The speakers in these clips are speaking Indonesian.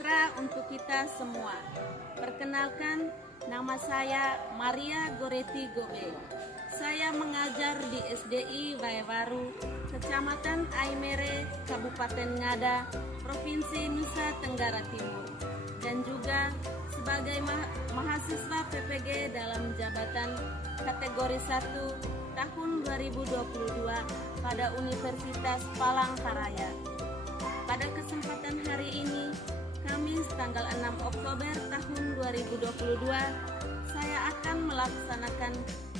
sejahtera untuk kita semua. Perkenalkan, nama saya Maria Goretti Gobe. Saya mengajar di SDI Waewaru, Kecamatan Aimere, Kabupaten Ngada, Provinsi Nusa Tenggara Timur, dan juga sebagai mahasiswa PPG dalam jabatan kategori 1 tahun 2022 pada Universitas Palangkaraya. Pada kesempatan hari ini, Kamis tanggal 6 Oktober tahun 2022, saya akan melaksanakan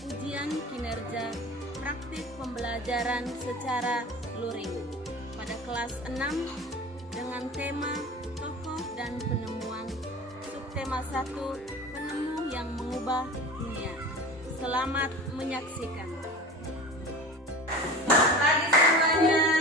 ujian kinerja praktik pembelajaran secara luring pada kelas 6 dengan tema tokoh dan penemuan, subtema 1, penemu yang mengubah dunia. Selamat menyaksikan. Selamat pagi semuanya.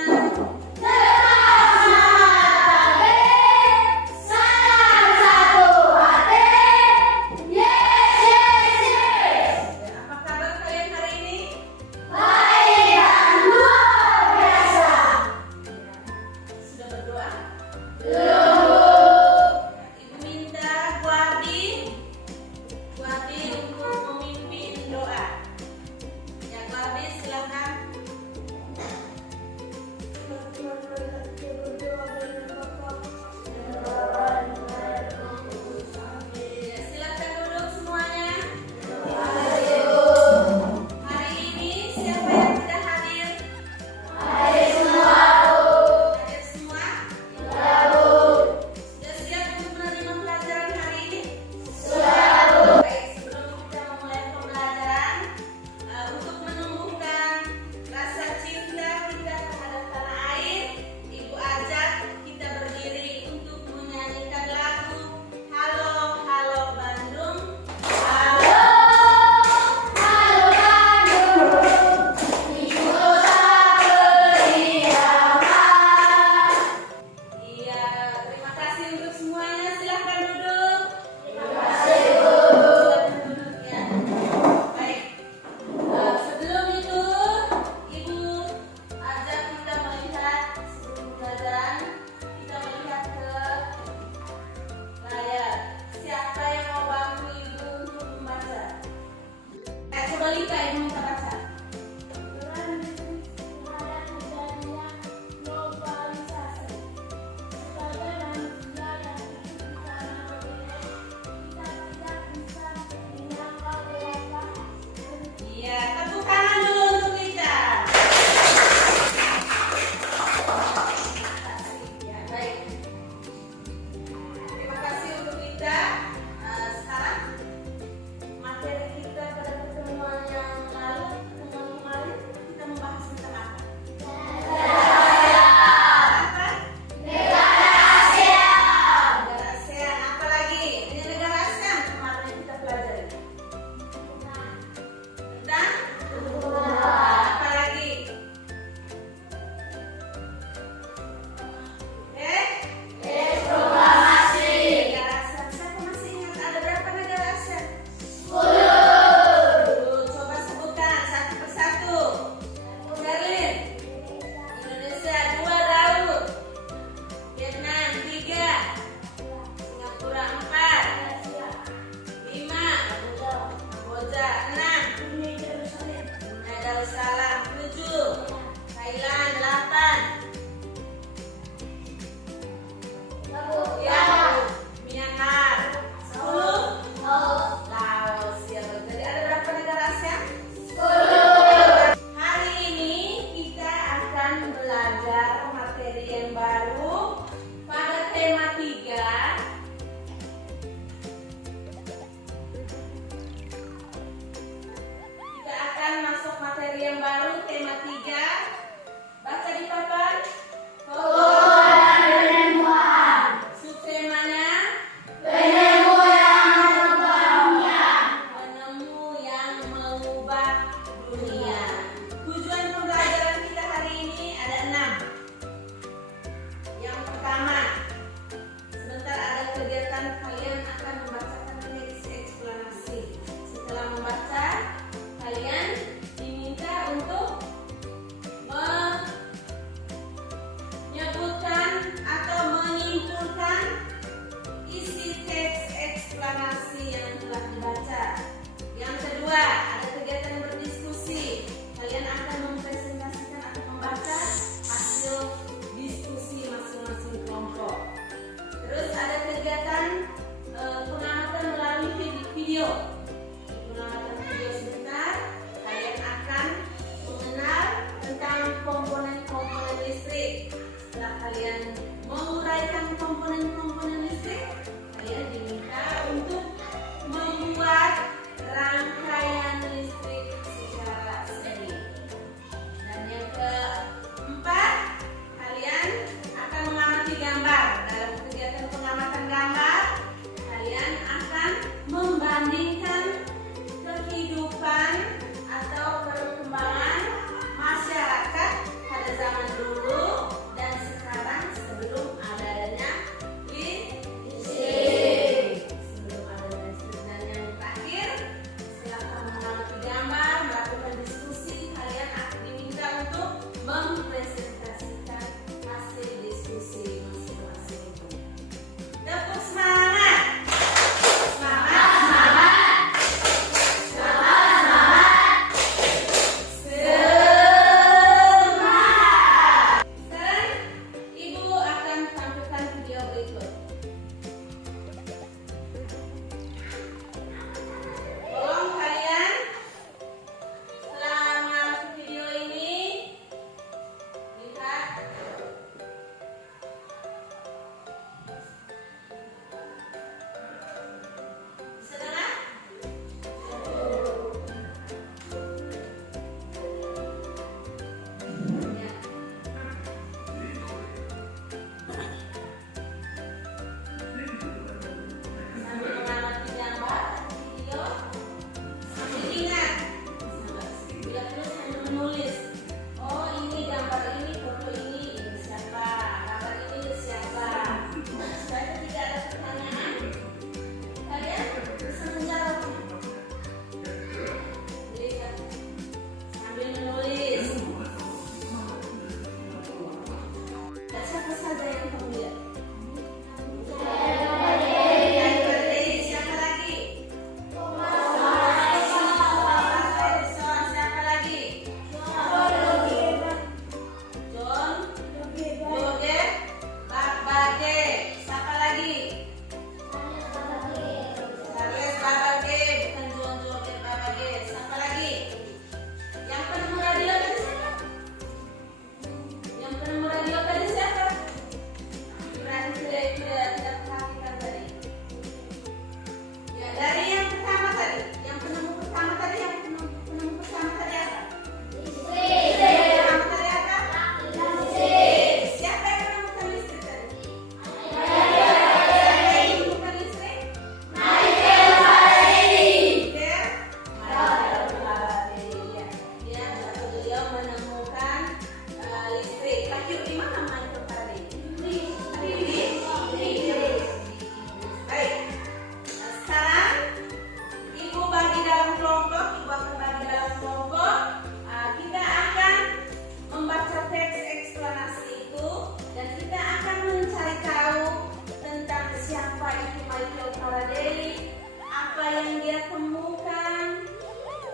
Michael Faraday, apa yang dia temukan,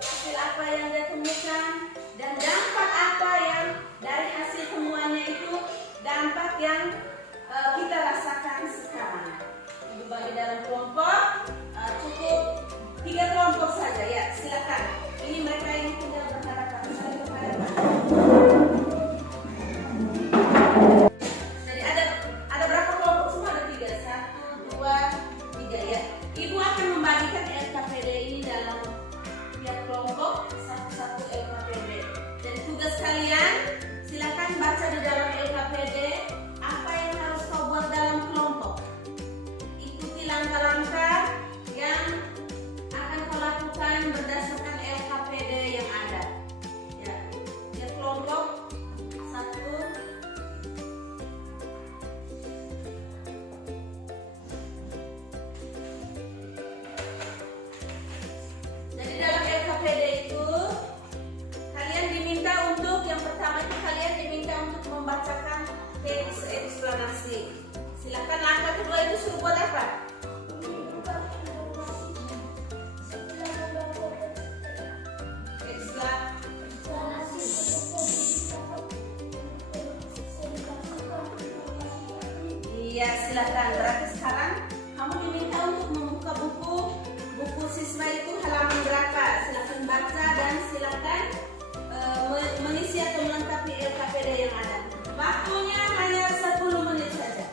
hasil apa yang dia temukan, dan dampak apa yang dari hasil temuannya itu, dampak yang kita rasakan sekarang. Dibagi dalam kelompok, cukup 3 kelompok saja ya, silakan. Ini mereka yang tinggal berhadapan saling berhadapan. Jadi ada berapa kelompok semua? Ada 3, 1, 2, 3 ya. Ibu akan membagikan LKPD ini dalam tiap kelompok satu-satu LKPD. Dan tugas kalian silakan baca di dalam LKPD apa yang harus kau buat dalam kelompok. Ikuti langkah-langkah yang akan kau lakukan berdasarkan LKPD yang ada. Ya, tiap kelompok satu. Jadi dalam LKPD itu kalian diminta untuk yang pertama itu kalian diminta untuk membacakan teks eksplanasi. Silakan langkah kedua itu suruh buat apa? Iya, silakan. Berarti sekarang kamu diminta untuk membuka buku siswa itu halaman berapa? Silakan baca dan silakan mengisi atau melengkapi LKPD yang ada. Waktunya hanya 10 menit saja.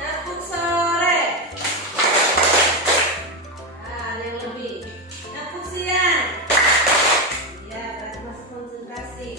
Tepuk sore. Ada yang lebih. Tepuk siang. Ya, berarti masih konsentrasi.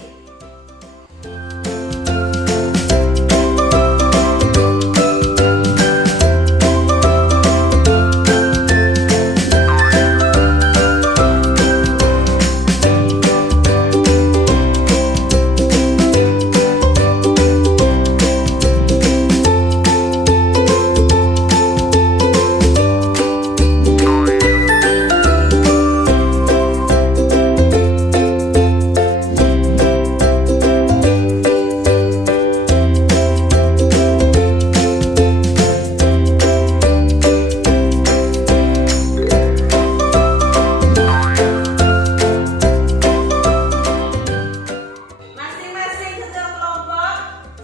Masing-masing ketua kelompok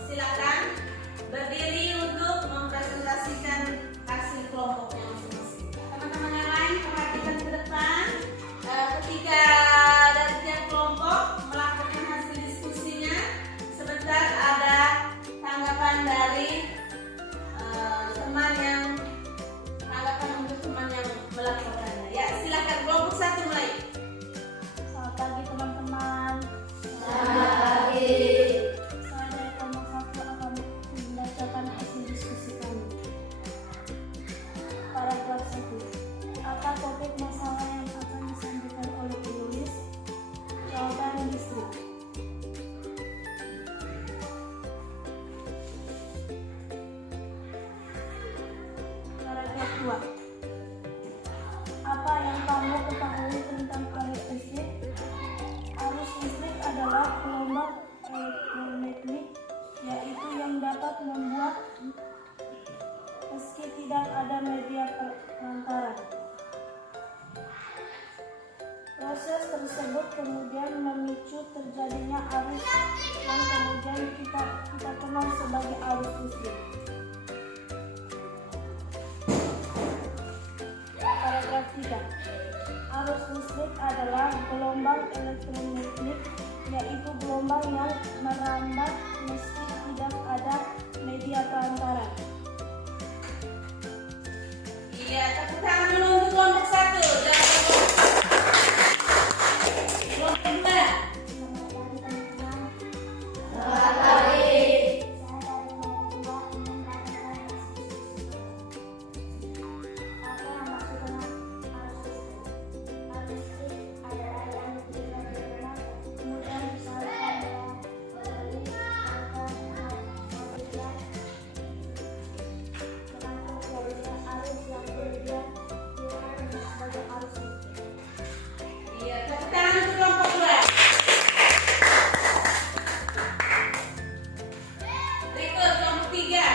silakan berdiri untuk mempresentasikan hasil kelompoknya masing-masing. Teman-teman yang lain perhatikan ke depan. Ketika dari tiap kelompok melakukan hasil diskusinya, sebentar ada tanggapan dari tanggapan untuk teman yang melakukannya. Ya, silakan kelompok 1 mulai. Selamat pagi teman-teman. Selamat pagi. Saya dari kelompok 1 akan membacakan hasil diskusi kami. Paragraf 1. Apa topik masalah yang akan disampaikan oleh penulis? Jawaban listrik. Paragraf 2. Apa yang kamu ketahui tentang arus listrik? Arus listrik adalah gelombang elektromagnetik, yaitu yang dapat membuat meski tidak ada media perantara. Proses tersebut kemudian memicu terjadinya arus yang kemudian kita kenal sebagai arus listrik. Paragraf 3. Arus listrik adalah gelombang elektromagnetik, yaitu gelombang yang merambat meski tidak ada media perantara. Iya, tepuk tangan dulu untuk kelompok 1. Dan kelompok 2. Iya, tepuk tangan untuk kelompok 2. Berikut kelompok 3.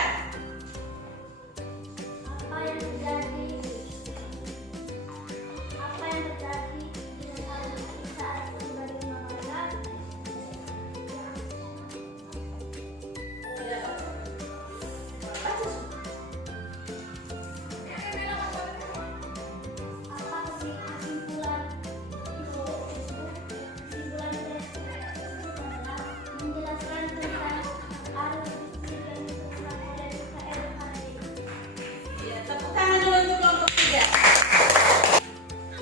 Apa yang terjadi dengan arus listrik saat kembali mengalir? Iya. Apa kesimpulan menjelaskan tentang arus listrik yang diterapkan oleh PLN. Iya, tepuk tangan dulu untuk kelompok 3.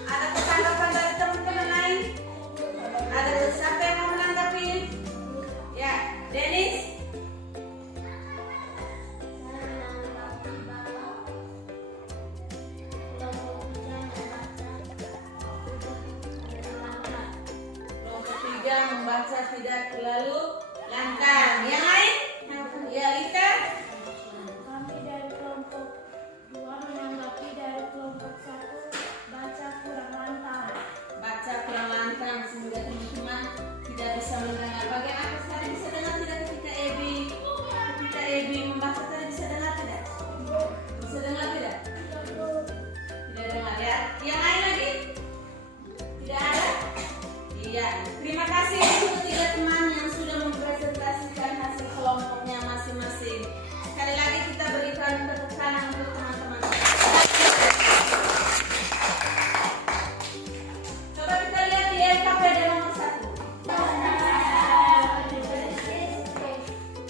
Ada tanggapan dari teman-teman lain? Ada siapa yang mau menanggapi? Ya, Dennis. Kelompok 3 membaca tidak terlalu lantang. Yang lain? Ya, Lita. Kami dari kelompok 2 menanggapi dari kelompok 1 baca kurang lantang. Baca kurang lantang sehingga teman-teman tidak bisa mendengar. Bagian atas tadi bisa dengar tidak ketika Ebi membaca tadi bisa dengar tidak? Bisa dengar tidak? Tidak dengar ya. Yang lain lagi? Tidak ada? Iya. Terima kasih untuk 3 teman yang sudah mempresentasikan hasil kelompoknya masing-masing. Sekali lagi kita berikan tepuk tangan untuk teman-teman. Coba kita lihat di LKPD nomor 1.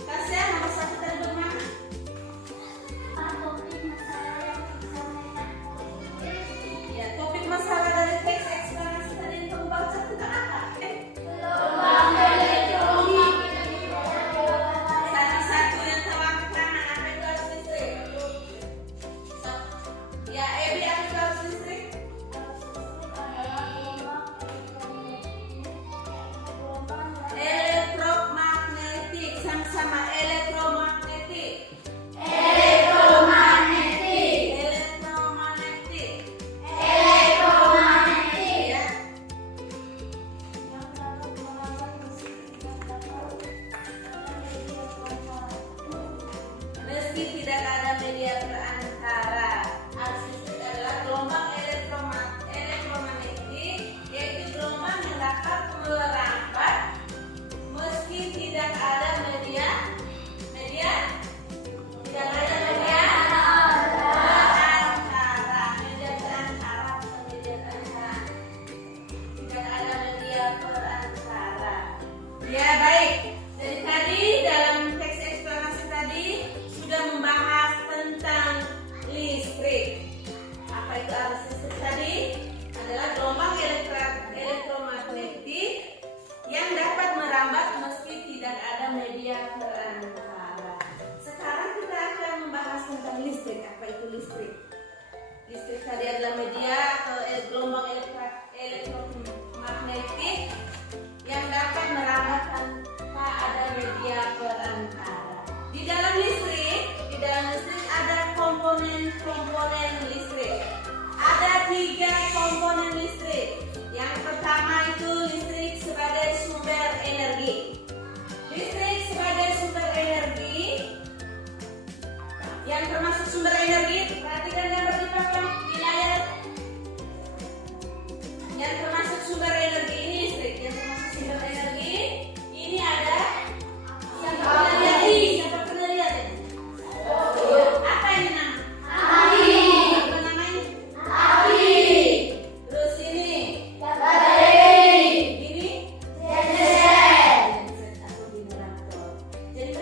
Tasya nomor 1 tadi bagaimana? Ya, topik masalah dari teks eksplanasi tadi yang kamu baca tentang apa? Satu yang terwakil kanan apa itu arus listrik? Ya, Ebi apa itu arus listrik? Elektromagnetik, sama-sama elektromagnetik. Elektromagnetik. Ya. Meski tidak ada media perantara, arus listrik adalah gelombang elektromagnetik, yaitu gelombang yang dapat merambat meski tidak ada media perantara. Ya, baik. Dari tadi dalam teks eksplanasi tadi sudah membahas tentang listrik. Apa itu arus listrik tadi? Adalah gelombang elektromagnetik yang dapat merambat meski tidak ada media perantara. Sekarang kita akan membahas tentang listrik. Apa itu listrik? Listrik tadi adalah media atau gelombang elektromagnetik yang dapat merambat tanpa ada media perantara. Di dalam listrik ada komponen listrik. Ada 3 komponen listrik. Yang pertama itu listrik sebagai sumber energi. Listrik sebagai sumber energi yang termasuk sumber energi, perhatikan gambar di papan di layar. Yang termasuk sumber energi ini listrik. Yang termasuk sumber energi ini ada yang pernah lihat. Siapa pernah lihat ya? Apa ini nama? Apa namanya? Terus ini? Ini? Genset atau generator. Jadi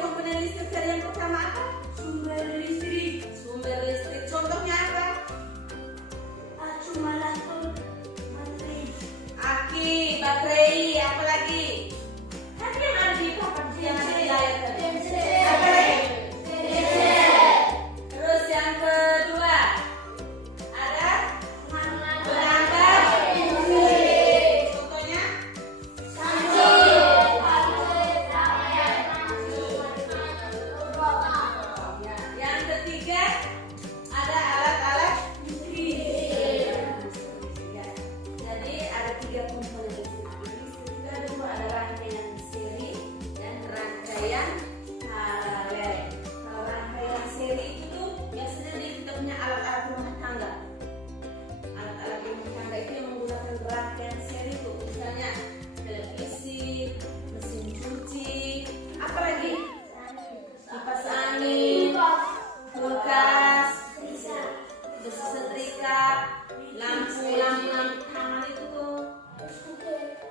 komponen listrik tadi yang pertama apa? Sumber listrik. Sumber listrik. Contohnya apa? Cuma lampu baterai. Aki, baterai, apa lagi? Kan yang ada di papan yang ada di layar tadi. Apa lagi? Terus yang kedua ada pelanggan. Contohnya? Ya. Yang ketiga ada alat-alat listrik. Ya. Jadi ada 3 komponen listrik. Listrik itu ada 2, ada rangkaian seri dan rangkaian paralel. Kalau rangkaian seri itu tuh biasanya kita punya alat-alat rumah tangga. Alat-alat rumah tangga itu yang menggunakan rangkaian seri tuh, misalnya televisi, mesin cuci, apa lagi? Kipas angin, kulkas, besi setrika, lampu tangan itu tuh.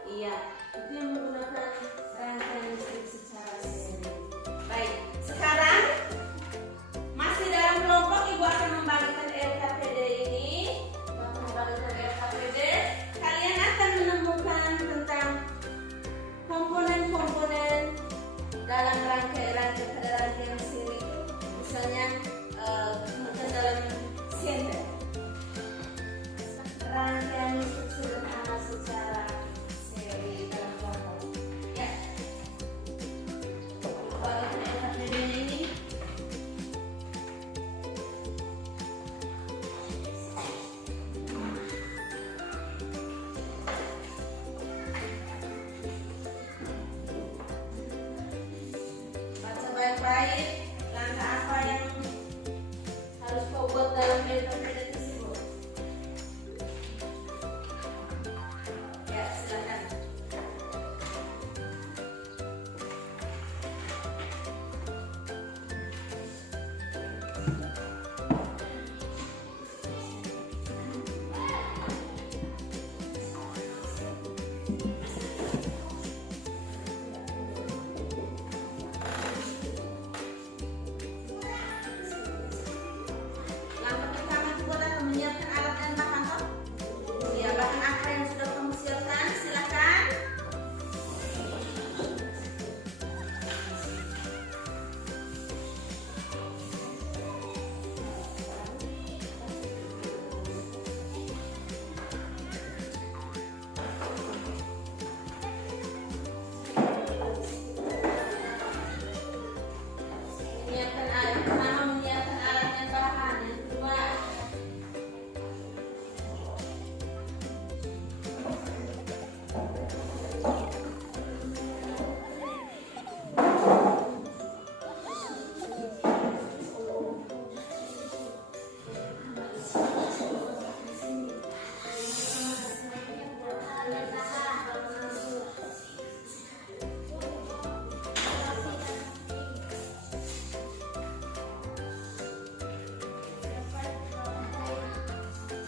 Iya, itu yang menggunakan rangkaian listrik secara seri. Baik, sekarang masih dalam kelompok ibu akan membagikan LKPD ini. Membagikan LKPD, kalian akan menemukan tentang komponen-komponen dalam rangkaian seri itu, misalnya dalam senter rangkaian listrik sederhana secara seri dalam kelompok. Ya, bagian LKPD ini baca baik-baik langkah apa yang harus kau buat dalam LKPD tersebut. Ya, silakan. Langkah pertama itu adalah menyiapkan alat dan bahan. Ya, bahan apa yang sudah kamu siapkan? Silakan. Menyiapkan alat. Pertama menyiapkan alat dan bahan. Yang kedua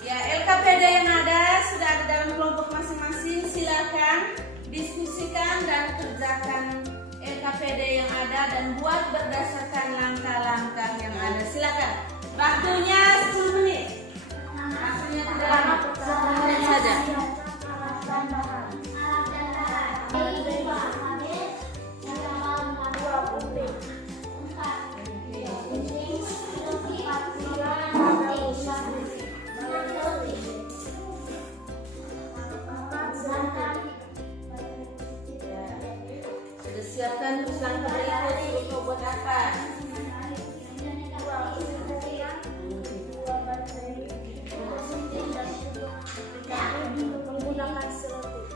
ya, LKPD yang ada sudah ada dalam kelompok masing-masing. Silakan diskusikan dan kerjakan LKPD yang ada dan buat berdasarkan langkah-langkah yang ada. Silakan. Waktunya 10 menit. Waktunya tidak lama, 10 menit saja. Sudah siapkan terus langkah berikut suruh kau buat apa? Menggunakan selotip.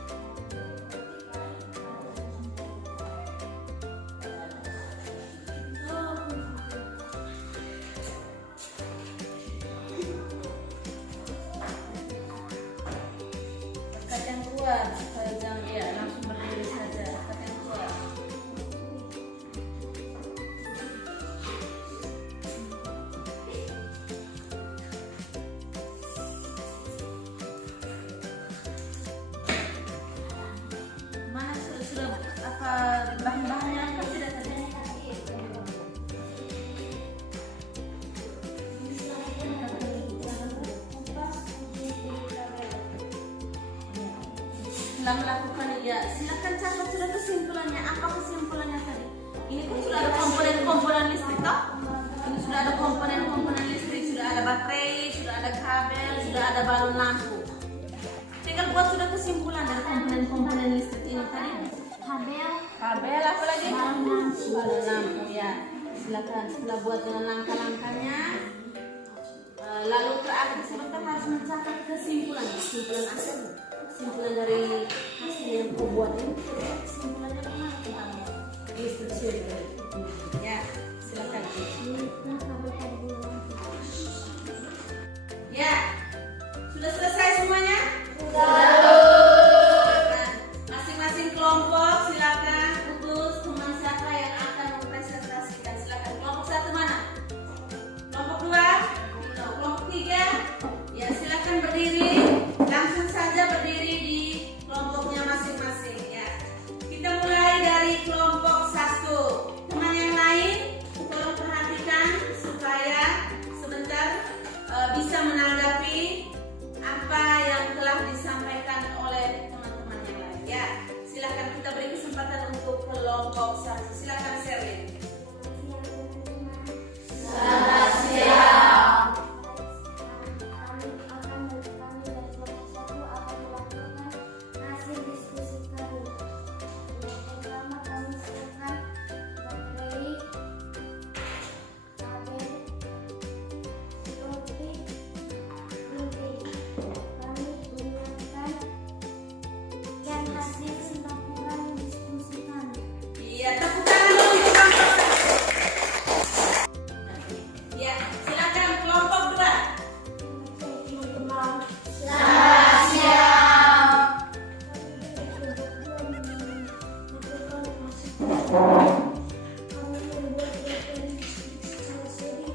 Kat yang kuat supaya jangan ya langsung berdiri saja. Kat yang kuat. Mana sudah apa bahan-bahannya apa sudah tadi? sudah melakukan ya, silakan catat sudah kesimpulannya. Apa kesimpulannya tadi? Ini kan sudah ada komponen listrik toh? Ini sudah ada komponen listrik, sudah ada baterai, sudah ada kabel, sudah ada balon lampu. Tinggal buat sudah kesimpulan dari komponen listrik ini tadi. Kabel apa lagi? Balon lampu ya. Silakan setelah buat dengan langkah-langkahnya. Lalu terakhir sebentar harus mencatat kesimpulan apa? Kesimpulan dari hasil yang kau buat ini. Kesimpulannya mana tentang listrik? Ya, silakan. Ya, sudah selesai semuanya? Silakan. Masing-masing kelompok silakan utus teman siapa yang akan mempresentasikan. Silakan. Kelompok 1 mana? Kelompok 2? Kelompok 3? Ya, silakan berdiri. Langsung saja berdiri di kelompoknya masing-masing ya. Kita mulai dari kelompok 1. Teman yang lain tolong perhatikan supaya sebentar bisa menanggapi apa yang telah disampaikan oleh teman-teman yang lain ya. Silakan kita beri kesempatan untuk kelompok 1. Silakan Sherlyn. Selamat siang. Kami dari kelompok 1 akan melakukan hasil diskusi kami. Yang pertama kami siapkan baterai, kabel, seperti inti. Kami gunakan yang hasil laporan diskusi kami. Iya, tepuk tangan dulu untuk kelompok 1. Ya, silakan kelompok 2. Teman-teman, Selamat siang. kami membuat baterai secara seri.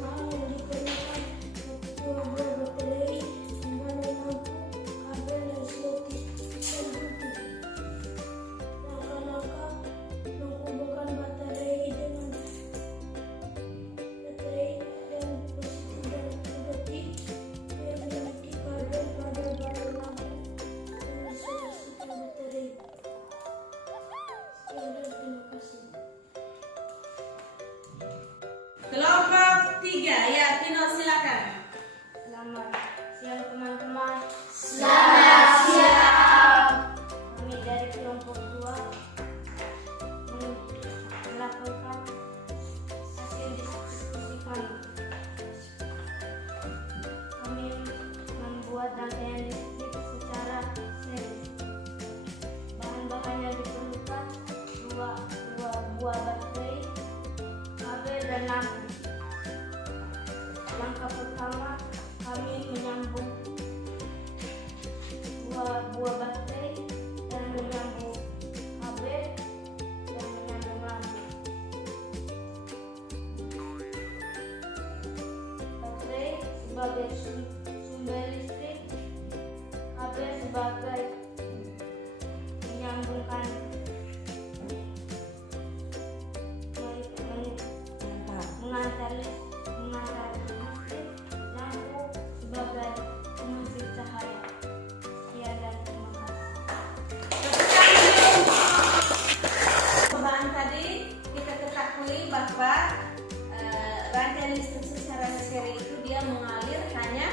Bahan yang digunakan dua buah baterai, balon lampu, kabel dan selotik dan inti. Langkah-langkah menghubungkan baterai dengan baterai dan positif dan negatif yang memiliki kabel pada balon lampu dan isolasikan baterai. Sekian dan terima kasih. Kelompok 3. Ya, Pino silakan. Selamat siang teman-teman. Selamat siang. Kami dari kelompok 2 melakukan hasil diskusi kami. Kami membuat rangkaian listrik secara seri. Bahan-bahan yang diperlukan dua buah baterai, kabel dan lampu. Langkah pertama, kami menyambung dua buah baterai dan menyambung kabel dan menyambung lampu. Baterai sebagai sumber listrik, kabel sebagai menyambungkan mengantar listrik, lampu sebagai penghasil cahaya. Sekian dan terima kasih. Percobaan tadi kita ketahui bahwa rangkaian listrik secara seri itu dia mengalir hanya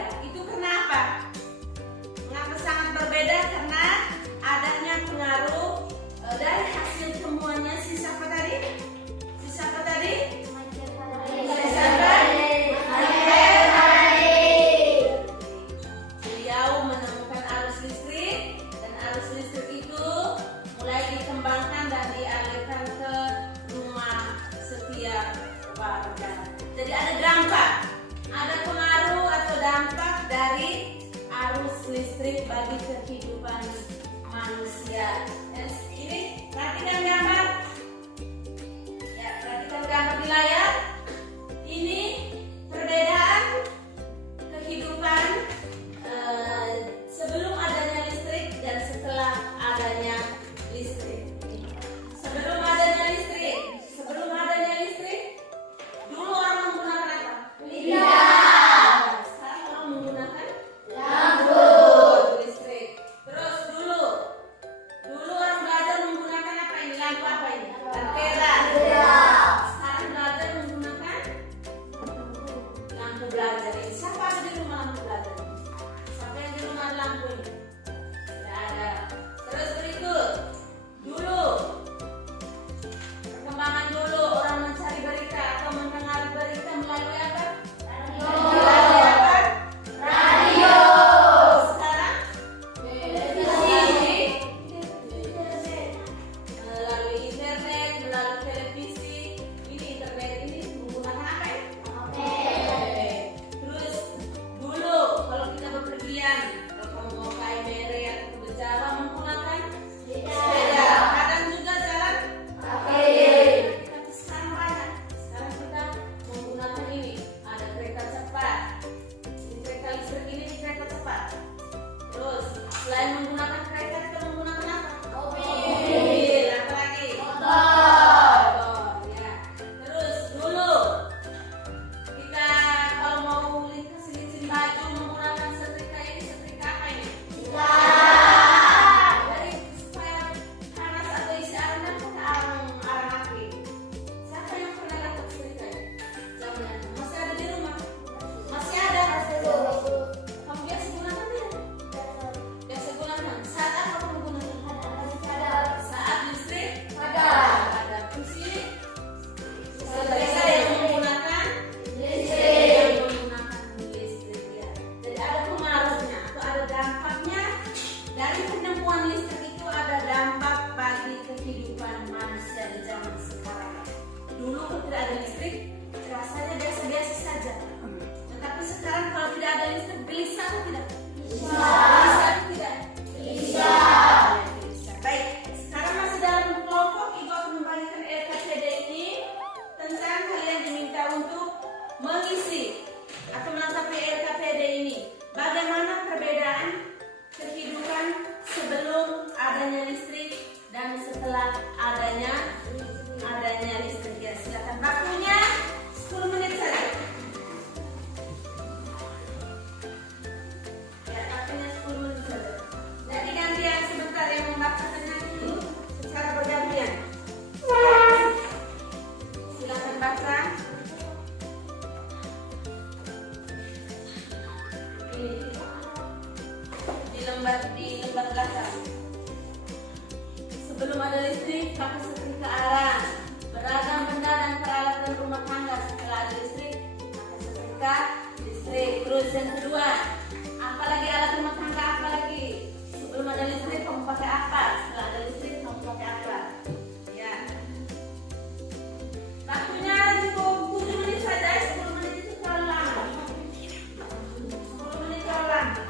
berbeda. Itu kenapa? Mengapa sangat berbeda? Karena adanya pengaruh dari hasil temuannya si siapa tadi? Si siapa tadi? Beliau menemukan arus listrik, dan arus listrik itu mulai dikembangkan dan dialirkan ke rumah setiap warga. Jadi ada dampak, ada pengaruh atau dampak dari arus listrik bagi kehidupan manusia. Dan ini perhatikan gambar. Ya, perhatikan gambar di layar. Ini perbedaan kehidupan sebelum adanya listrik dan setelah adanya listrik. Sebelum adanya listrik, dulu orang menggunakan apa? Sekarang orang menggunakan lampu listrik. Terus dulu orang belajar menggunakan apa ini? Lampu apa ini? Lentera. Sekarang belajar menggunakan lampu belajar. Ini siapa ada di rumah lampu belajar? Siapa yang di rumah ada lampu ini? Tidak ada. Terus berikut, dulu perkembangan dulu orang mencari berita atau mendengar berita melalui apa? Radio. Sekarang televisi. Melalui internet, melalui televisi. Ini internet ini menggunakan apa ya? Terus dulu kalau kita bepergian, kalau kamu mau ke Imere atau ke Jawa menggunakan sepeda. Kadang juga jalan tapi sekarang banyak. Sekarang kita menggunakan ini, ada kereta cepat. Ini kereta listrik, ini kereta cepat. Terus selain menggunakan kereta, kita menggunakan apa? Mobil. Apa lagi? Motor. Ya. Terus dulu kita kalau mau licin baju menggunakan setrika. Ini setrika apa ini? Dari supaya panas atau isi airnya pakai arang api. Siapa yang pernah dapat setrika ini? Zaman masih ada di rumah? Masih ada. Kamu biasa gunakan tidak? Biasa gunakan. Saat apa kamu gunakan? Saat listrik ada. Di sini setrika yang menggunakan listrik. Ya. Jadi ada pengaruhnya atau ada dampaknya dari penemuan listrik itu, ada dampak bagi kehidupan manusia di zaman sekarang. Dulu tidak ada listrik, rasanya biasa-biasa saja. Tetapi sekarang kalau tidak ada listrik, gelisah atau tidak? Gelisah atau tidak? Gelisah. Baik, sekarang masih dalam kelompok, Ibu akan membagikan LKPD ini tentang kalian diminta untuk mengisi atau melengkapi LKPD ini. Bagaimana perbedaan kehidupan sebelum adanya listrik dan setelah adanya listrik. Ya, silakan. Waktunya 10 menit saja. Ya, waktunya 10 menit saja. Jadi gantian sebentar yang membacakan itu secara bergantian. Silakan baca. Di lembar belakang. Sebelum ada listrik, pakai setrika arang. Beragam benda dan peralatan rumah tangga. Setelah ada listrik, pakai setrika listrik. Terus yang kedua, apalagi alat rumah tangga, apalagi sebelum ada listrik kamu pakai apa? Setelah ada listrik kamu pakai apa? Ya. Waktunya cukup 7 menit saja. 10 menit itu terlalu lama. 10 menit terlalu lama.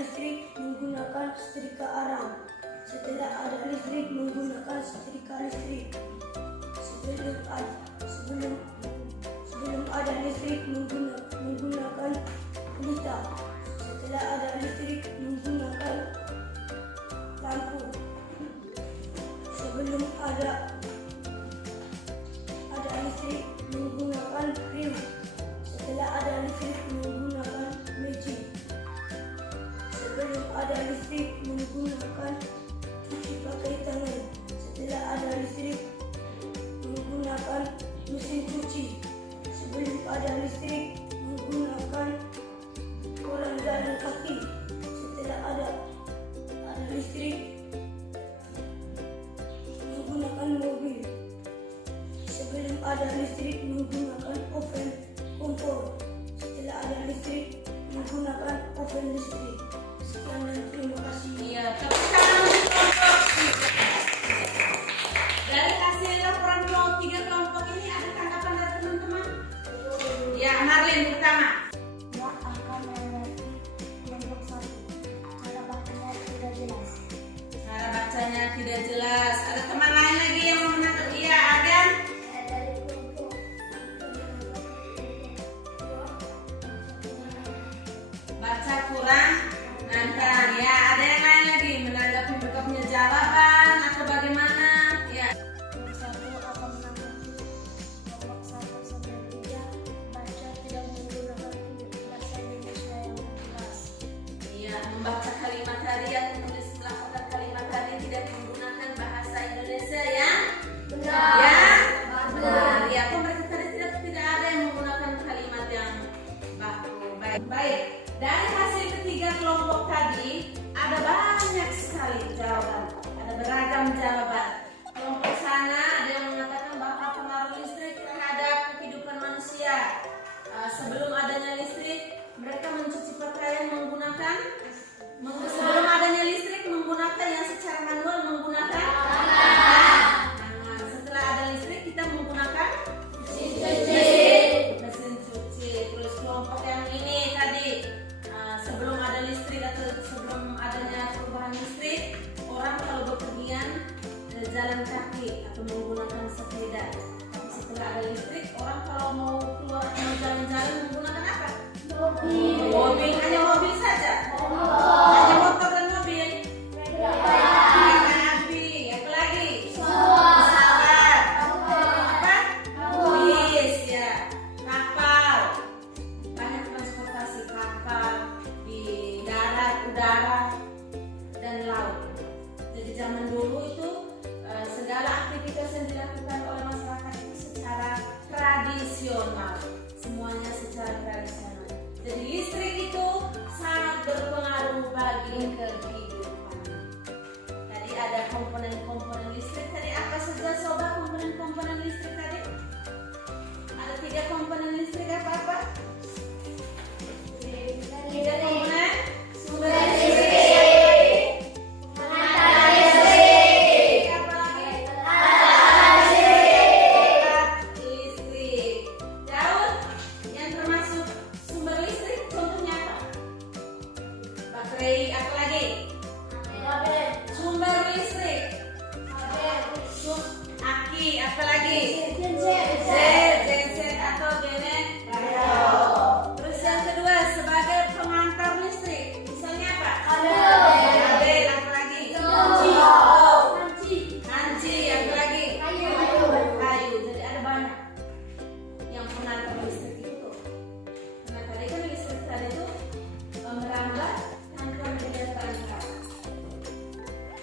listrik menggunakan setrika arang. Setelah ada listrik menggunakan setrika listrik. Sebelum ada listrik menggunakan pelita. Setelah ada listrik menggunakan lampu. Sebelum ada listrik menggunakan krim. Setelah ada listrik menggunakan magic. Sebelum ada listrik menggunakan cuci pakai tangan. Setelah ada listrik menggunakan mesin cuci. Sebelum ada listrik menggunakan orang jalan kaki. Setelah ada listrik menggunakan mobil. Sebelum ada listrik menggunakan oven kompor. Setelah ada listrik menggunakan oven listrik. Sekian dan terima kasih. Iya, tepuk tangan untuk kelompok 3. Dari hasil laporan 3 kelompok ini ada tanggapan dari teman-teman? Ya, Marlin pertama. Ya, akan mengerti kelompok 1. Cara bacanya tidak jelas. Cara bacanya tidak jelas. Ada teman lain lagi yang mau menangkap? Iya, Agan. Dari kelompok Baca kurang nantang. Ya, ada yang lain lagi menanggapi mereka punya jawaban atau bagaimana? Ya. kelompok 1 akan menanggapi kelompok 1 sampai 3 baca tidak menggunakan bahasa Indonesia yang jelas. Iya, membaca kalimat tadi atau menulis setelah kata kalimat tadi tidak menggunakan bahasa Indonesia yang Benar. Ya, Benar. Ya, kok mereka tadi tidak ada yang menggunakan kalimat yang baku. Baik. Dari hasil ketiga kelompok tadi ada banyak sekali jawaban, ada beragam jawaban. Kelompok sana ada yang mengatakan bahwa pengaruh listrik terhadap kehidupan manusia. Sebelum adanya listrik, mereka mencuci pakaian menggunakan sebelum adanya listrik menggunakan yang secara manual menggunakan tangan. Setelah ada listrik kita menggunakan mesin cuci. Terus kelompok yang ini tadi sebelum ada listrik atau sebelum adanya perubahan listrik, orang kalau bepergian jalan kaki atau menggunakan sepeda. Tapi setelah ada listrik, orang kalau mau keluar atau mau jalan-jalan menggunakan apa? Mobil. Hanya mobil saja. Hanya motor dan mobil. Kereta api. Apa lagi? Pesawat. Apa? Bis, ya. Kapal. Banyak transportasi kapal di darat, udara, dan laut. Jadi zaman dulu itu segala aktivitas yang dilakukan oleh masyarakat itu secara tradisional. Semuanya secara tradisional. Jadi listrik itu sangat berpengaruh bagi kehidupan. Tadi ada komponen-komponen listrik. Tadi apa saja sobat komponen-komponen listrik tadi? Ada 3 komponen listrik apa-apa? 3 komponen sumber listrik. Pengantar listrik. Apa lagi? Alat listrik. Daud, yang termasuk sumber listrik contohnya apa? Baterai. Apa lagi? Sumber listrik. Aki. Apa lagi? Genset atau generator. Terus yang kedua sebagai pengantar listrik. Misalnya apa? Kabel. Apa lagi? Panci. Apa lagi? Kayu. Jadi ada banyak yang pengantar listrik itu. Karena tadi kan listrik tadi itu merambat tanpa media perangkat.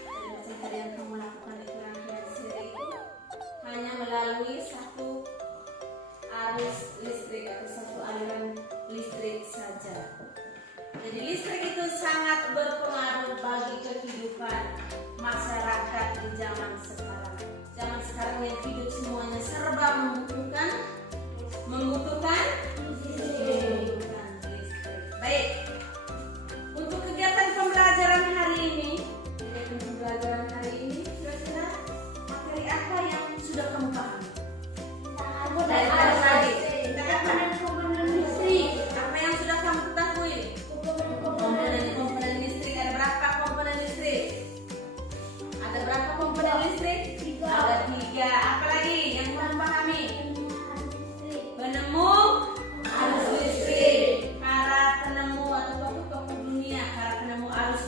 Jadi macam tadi yang kamu lakukan di rangkaian sendiri itu hanya melalui satu arus listrik atau satu aliran listrik saja. Jadi listrik itu sangat berpengaruh bagi kehidupan masyarakat di zaman sekarang. Zaman sekarang yang hidup semuanya serba membutuhkan listrik. Baik. Untuk kegiatan pembelajaran hari ini, kira-kira materi apa yang sudah kamu pahami? Dari tadi. Apa yang sudah kamu ketahui? Komponen listrik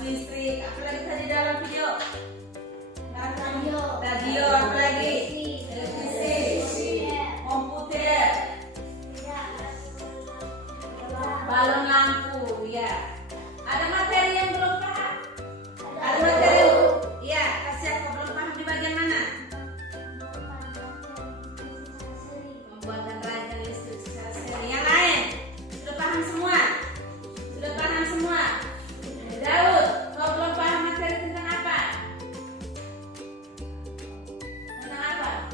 listrik. Apa lagi tadi dalam video? Radio. Radio, apa lagi? Televisi, komputer, balon lampu, ya. Ada materi yang belum paham? Ada materi? Ya, kasih aku belum paham di bagian mana? Pembuatan rangkaian listrik secara seri. Yang lain sudah paham semua? Sudah paham semua? Daud, kau belum paham materi tentang apa? Tentang apa?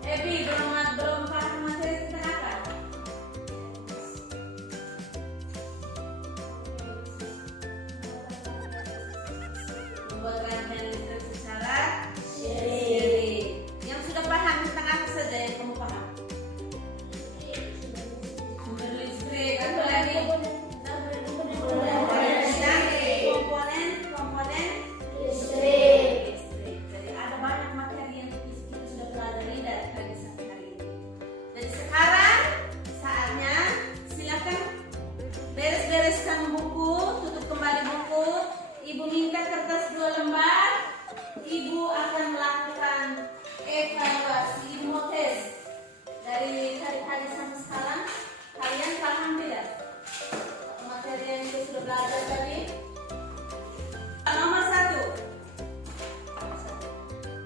Ebi belum paham materi tentang apa? Membuat rangkaian listrik secara seri. Yang sudah paham tentang apa saja yang kamu paham? Sumber listrik, apa lagi? Komponen listrik. Jadi ada banyak materi yang kita sudah pelajari dari pagi sampai hari ini. Jadi sekarang saatnya silakan beres-bereskan buku, tutup kembali buku. Ibu minta kertas 2 lembar. Ibu akan melakukan evaluasi, ibu mau tes dari tadi sampai sekarang. Kalian paham tidak materi yang kita sudah belajar tadi? Nomor 1,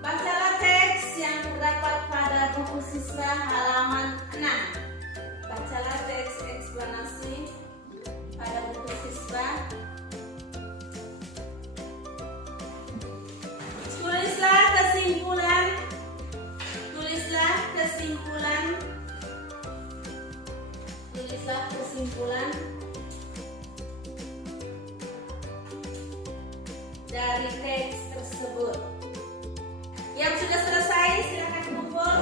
bacalah teks yang terdapat pada buku siswa halaman 6. Bacalah teks eksplanasi pada buku siswa. Tulislah kesimpulan. Tulislah kesimpulan dari teks tersebut. Yang sudah selesai silakan kumpul.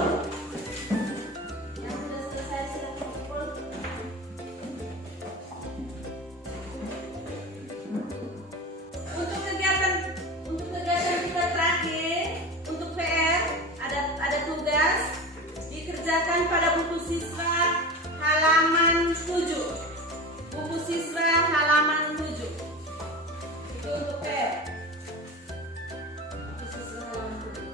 Yang sudah selesai silakan kumpul. Untuk kegiatan kita terakhir, untuk PR ada tugas dikerjakan pada buku siswa halaman 7. Buku siswa halaman 7. Itu untuk PR. Buku siswa halaman 7.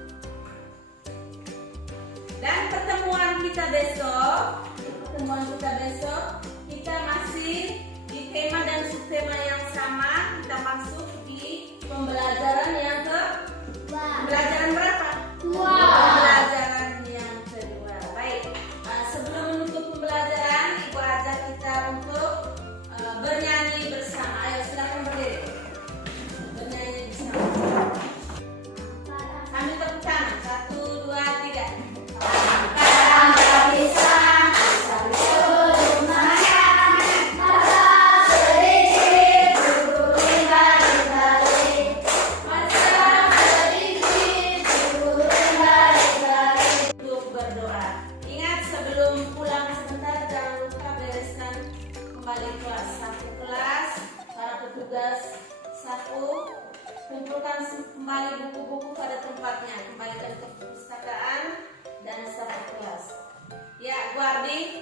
Dan pertemuan kita besok, kita masih di tema dan subtema yang sama. Kita masuk di pembelajaran yang pembelajaran berapa? Pembelajaran yang kedua. Baik, sebelum menutup pembelajaran, Ibu ajak kita untuk bernyanyi bersama. Ayo silakan berdiri. Bernyanyi bersama. Sambil tepuk tangan. 1, 2, 3. Kumpulkan kembali buku-buku pada tempatnya, kembalikan ke perpustakaan dan satu kelas. Ya, Bu Ardi.